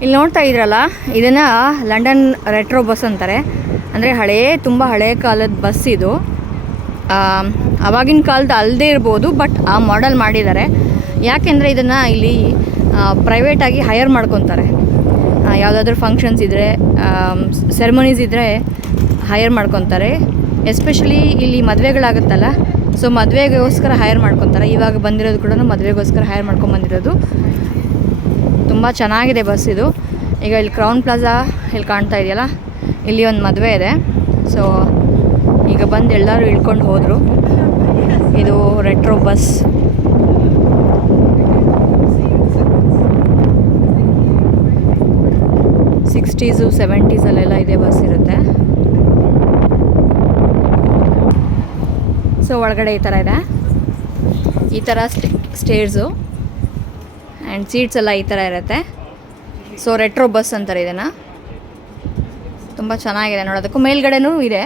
ಇಲ್ಲಿ ನೋಡ್ತಾ ಇದ್ರಲ್ಲ, ಇದನ್ನು ಲಂಡನ್ ರೆಟ್ರೋ ಬಸ್ ಅಂತಾರೆ. ಅಂದರೆ ತುಂಬ ಹಳೆಯ ಕಾಲದ ಬಸ್ ಇದು. ಆವಾಗಿನ ಕಾಲದ ಅಲ್ಲದೇ ಇರ್ಬೋದು, ಬಟ್ ಆ ಮಾಡೆಲ್ ಮಾಡಿದ್ದಾರೆ. ಯಾಕೆಂದರೆ ಇದನ್ನು ಇಲ್ಲಿ ಪ್ರೈವೇಟಾಗಿ ಹೈಯರ್ ಮಾಡ್ಕೊತಾರೆ. ಯಾವುದಾದ್ರೂ ಫಂಕ್ಷನ್ಸ್ ಇದ್ದರೆ, ಸೆರೆಮನೀಸ್ ಇದ್ದರೆ ಹೈಯರ್ ಮಾಡ್ಕೊತಾರೆ. ಎಸ್ಪೆಷಲಿ ಇಲ್ಲಿ ಮದುವೆಗಳಾಗುತ್ತಲ್ಲ, ಸೊ ಮದುವೆಗೋಸ್ಕರ ಹೈಯರ್ ಮಾಡ್ಕೊತಾರೆ. ಇವಾಗ ಬಂದಿರೋದು ಕೂಡ ಮದುವೆಗೋಸ್ಕರ ಹೈಯರ್ ಮಾಡ್ಕೊಂಬಂದಿರೋದು. ತುಂಬ ಚೆನ್ನಾಗಿದೆ ಬಸ್ ಇದು. ಈಗ ಇಲ್ಲಿ ಕ್ರೌನ್ ಪ್ಲಾಜಾ ಇಲ್ಲಿ ಕಾಣ್ತಾ ಇದೆಯಲ್ಲ, ಇಲ್ಲಿ ಒಂದು ಮದುವೆ ಇದೆ. ಸೊ ಈಗ ಬಂದು ಎಲ್ಲರೂ ಇಳ್ಕೊಂಡು ಹೋದರು. ಇದು ರೆಟ್ರೋ ಬಸ್. ಸಿಕ್ಸ್ಟೀಸು 70ಸಲ್ಲೆಲ್ಲ ಇದೇ ಬಸ್ ಇರುತ್ತೆ. ಸೊ ಒಳಗಡೆ ಈ ಥರ ಇದೆ, ಈ ಥರ ಸ್ಟೇರ್ಸು ಆ್ಯಂಡ್ ಸೀಟ್ಸ್ ಎಲ್ಲ ಈ ಥರ ಇರುತ್ತೆ. ಸೊ ರೆಟ್ರೋ ಬಸ್ ಅಂತಾರೆ ಇದನ್ನು. ತುಂಬ ಚೆನ್ನಾಗಿದೆ ನೋಡೋದಕ್ಕೂ. ಮೇಲ್ಗಡೆನೂ ಇದೆ.